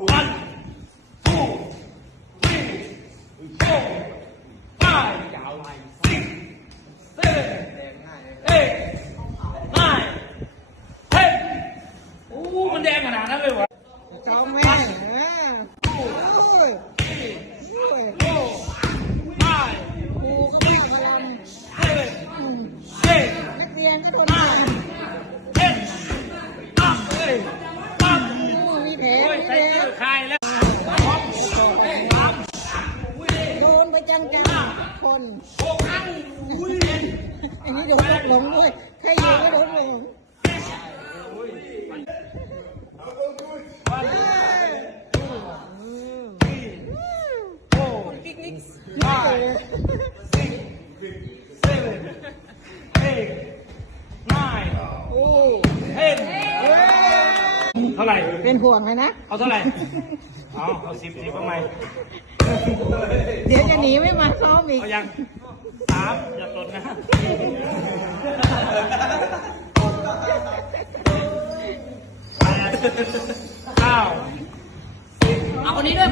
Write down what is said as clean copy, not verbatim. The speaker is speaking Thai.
1 2 3 4 5 ยาวไหล6 7 8 9 10โอ้มันแดงขนาดนั้นเลยวะจอมแม่โอ้ยโอ้ยครูก็บ้ามาลำนักเรียนก็โดนด่ามีแผลมีแผลคลายแล้วโดนไปจังคนอันนี้โดนหลงด้วยใครอยู่ก็โดนหลงปิกนิกเท่าไหร่เป็นห่วงเลยนะเอาเท่าไหร่เอา10ทำไมเดี๋ยวจะหนีไม่มาซ้อมอีกเอายัง3อย่าตดนะ8 9เอาคนนี้ด้วย